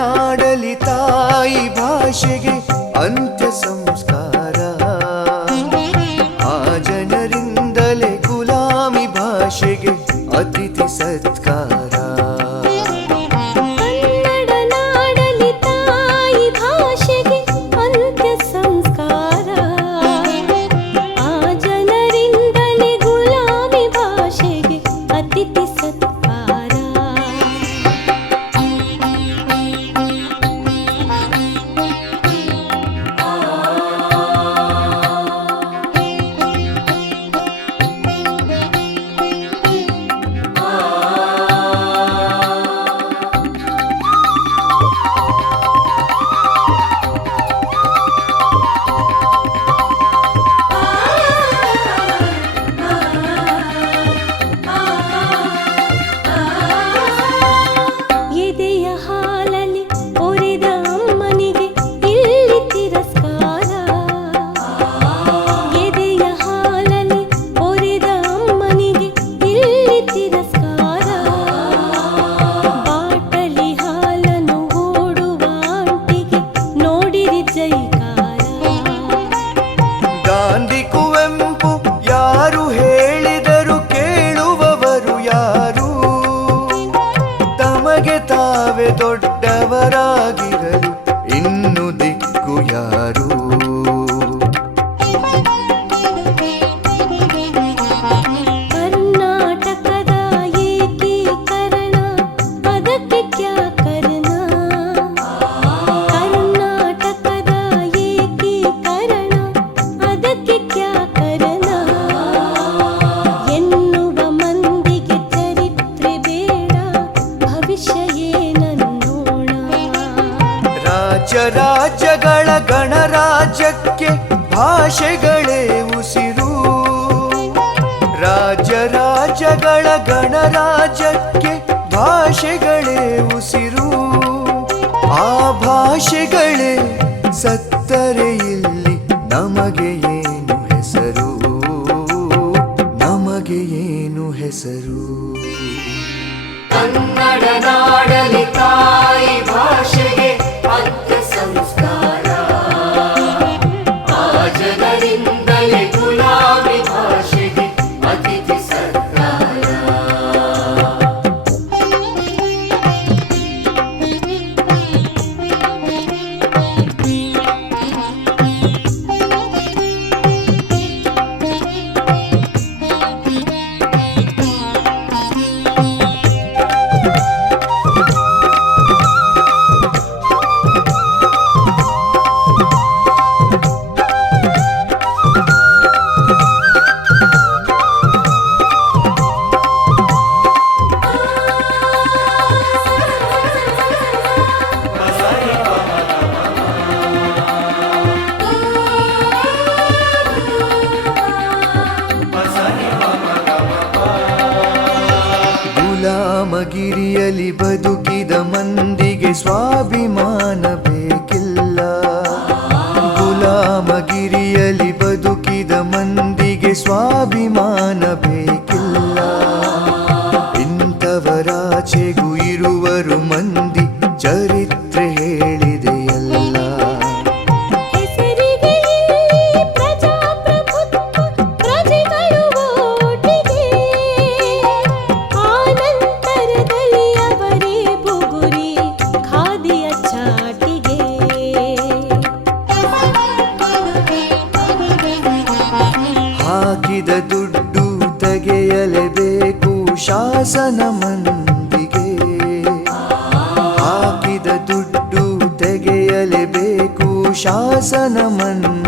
ಕರುನಾಡಲಿ ತಾಯಿ ಭಾಷೆಗೆ தொட்டவராகி ರಾಜ್ಯಗಳ ಗಣರಾಜ್ಯಕ್ಕೆ ಭಾಷೆಗಳೇ ಉಸಿರು. ರಾಜ್ಯಗಳ ಗಣರಾಜ್ಯಕ್ಕೆ ಭಾಷೆಗಳೇ ಉಸಿರು. ಆ ಭಾಷೆಗಳೇ ಸತ್ತರೆ ಇಲ್ಲಿ ನಮಗೆ ಏನು ಹೆಸರು? ನಮಗೆ ಏನು ಹೆಸರು? ಕನ್ನಡ ನಾಡಲಿ ತಾಯಿ ಬದಿಯಲಿ ಬದುಕಿದ ಮಂದಿಗೆ ಸ್ವಾಭಿಮಾನ ಬೇಕಿಲ್ಲ. ಗುಲಾಮಗಿರಿಯಲ್ಲಿ ಬದುಕಿದ ಮಂದಿಗೆ ಸ್ವಾಭಿಮಾನ ಹಾಕಿದ ದುಡ್ಡು ತೆಗೆಯಲೇಬೇಕು ಶಾಸನ ಮಂದಿಗೆ. ಹಾಕಿದ ದುಡ್ಡು ತೆಗೆಯಲೇಬೇಕು ಶಾಸನ ಮಂದಿ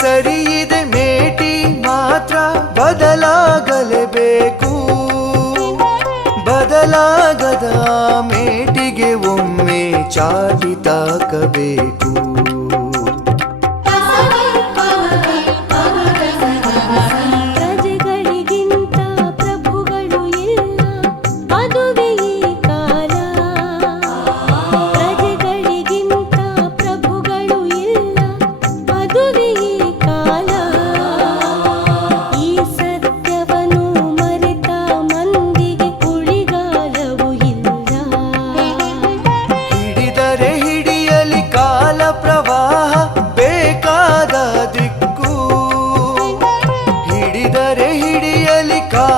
ಸರಿಯಿದೆ ಮೇಟಿ ಮಾತ್ರ ಬದಲಾಗಲೇಬೇಕು. ಬದಲಾಗದ ಮೇಟಿಗೆ ಒಮ್ಮೆ ಚಾಟಿ ತಾಕಬೇಕು.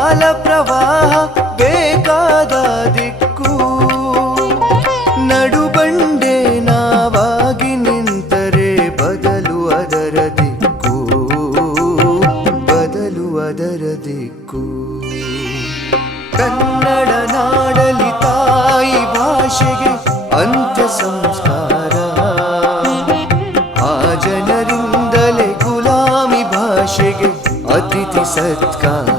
ಕಾಲ ಪ್ರವಾಹ ಬೇಕಾದ ದಿಕ್ಕು. ನಡುಬಂಡೆ ನಾವಾಗಿ ನಿಂತರೆ ಬದಲು ಅದರ ದಿಕ್ಕು. ಬದಲು ಅದರ ದಿಕ್ಕು. ಕನ್ನಡ ನಾಡಲಿ ತಾಯಿ ಭಾಷೆಗೆ ಅಂತ್ಯ ಸಂಸ್ಕಾರ. ಆ ಜನರಿಂದಲೇ ಗುಲಾಮಿ ಭಾಷೆಗೆ ಅತಿಥಿ ಸತ್ಕಾರ.